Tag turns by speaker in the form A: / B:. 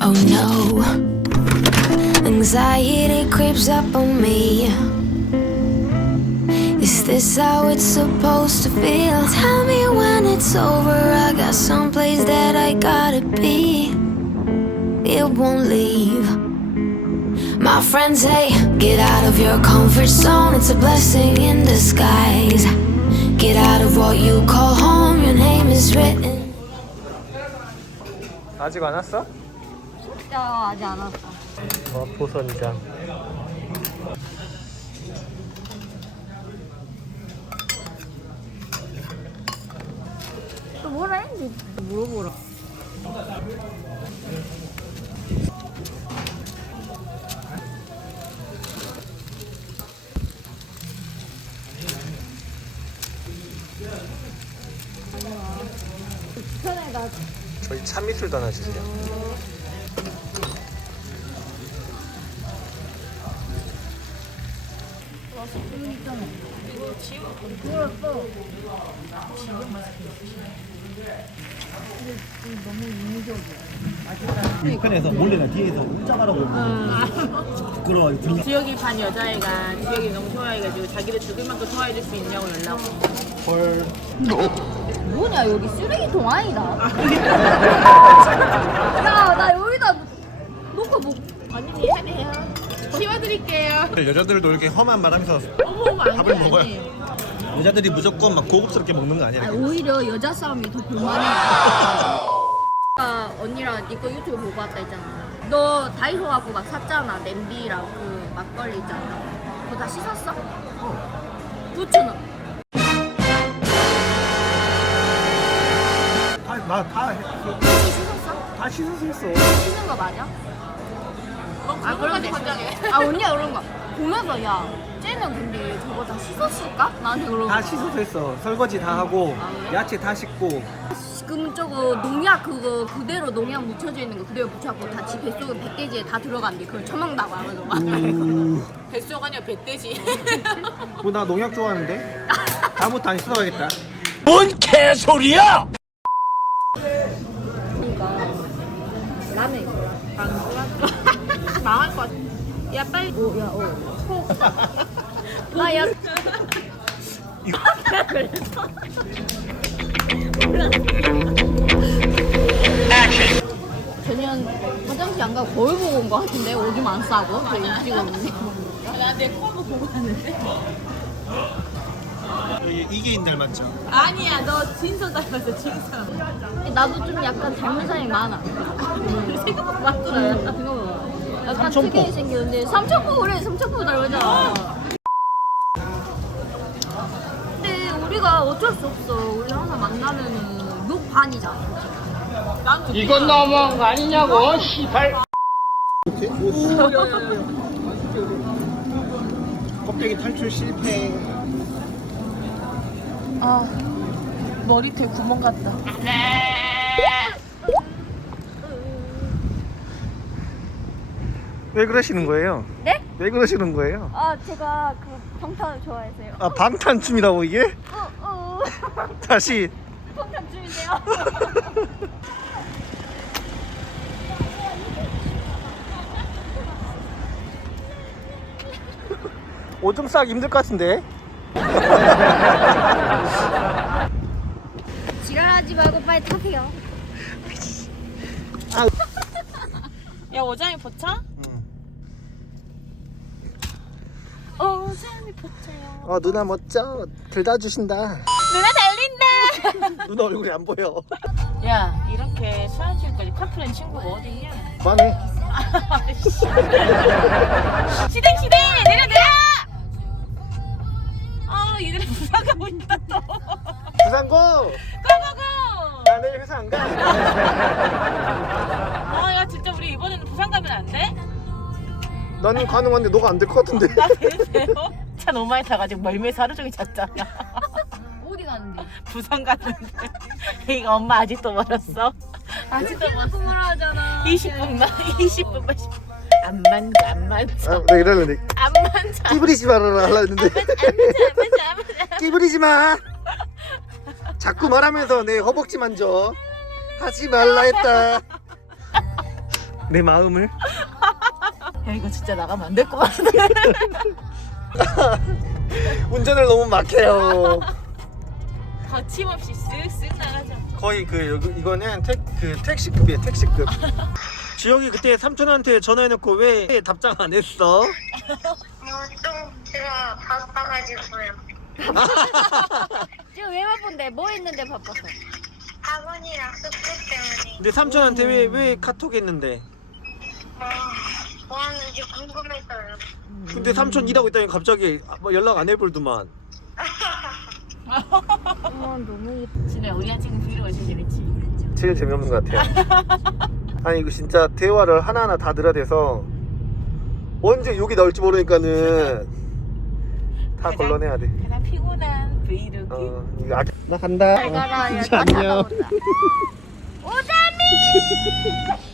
A: Oh no, anxiety creeps up on me. Is this how it's supposed to feel? Tell me when it's over. I got someplace that I gotta be. It won't leave. My friends say, get out of your comfort zone. It's a blessing in disguise. Get out of what you call home. Your name is written.
B: 아직 안 왔어?
C: 진짜 아직 안 왔어.
B: 보선장.
C: 또 뭐라 했는지 물어보라. 추천해가.
B: 저희 참미술도 하나 주세요.
D: 북한에서 몰래 나 뒤에서 웃자마라고 부끄러워.
E: 지혁이 반 여자애가 지혁이 너무 좋아해가지고 자기를 죽을 만큼 좋아해줄 수 있냐고 연락 온 거.
B: 헐.
C: 뭐냐 여기 쓰레기통 아니다. 나 여기다 놓고 뭐.
E: 언니 미안해요. 치워드릴게요.
D: 여자들도 이렇게 험한 말 하면서
E: 어머 안
D: 밥을
E: 돼,
D: 먹어요.
E: 아니에요.
D: 여자들이 무조건 막 고급스럽게 먹는 거 아니야.
C: 아니, 오히려 여자 싸움이 더 불만해. 언니랑 니꺼 유튜브 보고 왔다 했잖아. 너 다이소 가고 막 샀잖아. 냄비랑 그 막걸리 있잖아. 그거 다 씻었어? 부추는?
D: 다 씻어서 했어.
C: 씻는 거 맞아? 아 그럼 내 아 언니가 그런 거 보면서 야 쟤는 근데 저거 다 씻었을까? 나한테 그러고
F: 다 씻어서 했어. 설거지 다 하고
C: 아, 그래?
F: 야채 다 씻고.
C: 그럼 저거 농약 그거 그대로 농약 묻혀져 있는 거 그대로 붙여갖고 다 지 뱃속에 백돼지에 다 들어간대. 그걸 처먹는다고 하면서 막
E: 뱃속 아니야 뱃돼지.
F: 뭐 나 농약 좋아하는데? 다음부터 안 씻어야겠다.
C: 그러니까 라면 있어라.
E: 망할 것 같아. 야 빨리.
C: 아야 전현 화장실 안 가고 거울 보고 온 거 같은데 오줌 안 싸고 저 일찍 오는데
E: 나내 컵을 보고 왔는데.
D: 이계인 닮았죠.
E: 아니야 너 진서 닮았어 진서.
C: 나도 좀 약간 닮은 사람이 많아.
E: 생각보다 맞더라.
C: 약간 특이하게 생겼는데 삼천포 그래 삼천포 닮았잖아. 근데 우리가 어쩔 수 없어. 우리 항상 만나면은 욕 반이잖아.
G: 이건 너무한 거 아니냐고, 시발.
F: 껍데기 탈출 실패.
E: 아 머리털 구멍 같다.
B: 왜 그러시는 거예요?
C: 네?
B: 왜 그러시는 거예요?
C: 아 제가 그 방탄을 좋아해서요.
B: 아 방탄춤이라고 이게? 다시.
C: 방탄춤인데요.
B: 오줌 싸기 힘들 것 같은데?
C: 지랄하지 말고 빨리 타세요.
E: 야 오장이 포차? 오장이 포차요.
B: 누나 멋져. 들다 주신다.
E: 누나 달린다.
B: 누나 얼굴이 안 보여.
E: 야 이렇게 수환씨까지 커플인 친구가 어딨냐?
B: 그만해.
E: 시댕 내려 아 얘들이 부산 가고 있다 또.
B: 부산고.
E: 고고고.
B: 나 내일 회사 안 가.
E: 아야 진짜 우리 이번에는 부산 가면 안 돼?
B: 나는 가능한데 너가 안 될 것 같은데.
E: 나 되세요? 차 너무 많이 타가지고 멀미해서 하루 종일 잤잖아.
C: 어디 가는데?
E: 부산 갔는데 애가 엄마 아직도 멀었어. 아직도 멀었어.
C: 뭐라 하잖아.
E: 20분만 20분만 안 만져
B: 나 이러는데
E: 안 만져
B: 끼부리지 말아라 하려 했는데.
E: 안 만져
B: 끼부리지 마. 자꾸 말하면서 내 허벅지 만져. 하지 말라 했다. 내 마음을.
E: 야 이거 진짜 나가면 안 될 것 같은데.
B: 운전을 너무 막해요.
E: 거침없이 쓱쓱 나가자.
B: 거의 이거는 택시급이에요, 택시급. 주혁이 그때 삼촌한테 전화해놓고 왜 답장 안 했어?
H: 좀 제가 바빠가지고요.
C: 지금 왜 바쁜데? 뭐 했는데 바빠서?
H: 학원이 약속했 때문에
B: 근데 삼촌한테 왜 카톡 했는데?
H: 뭐 하는지 궁금해서요.
B: 근데 삼촌 일하고 있다니 갑자기 뭐 연락 안 해볼더만.
C: 어머 너무 예뻐.
E: 진우야 우리가 찍은 브이로그 지금 재밌지?
B: 제일 재미없는 것 같아요. 아니 이거 진짜 대화를 하나하나 다 들어야 돼서 언제 욕이 나올지 모르니까는 다 걸러내야 돼.
E: 가장 피곤한 브이로그.
B: 이거 나 간다.
C: 잘 가라.
B: 진짜 안녕.
C: 오자미.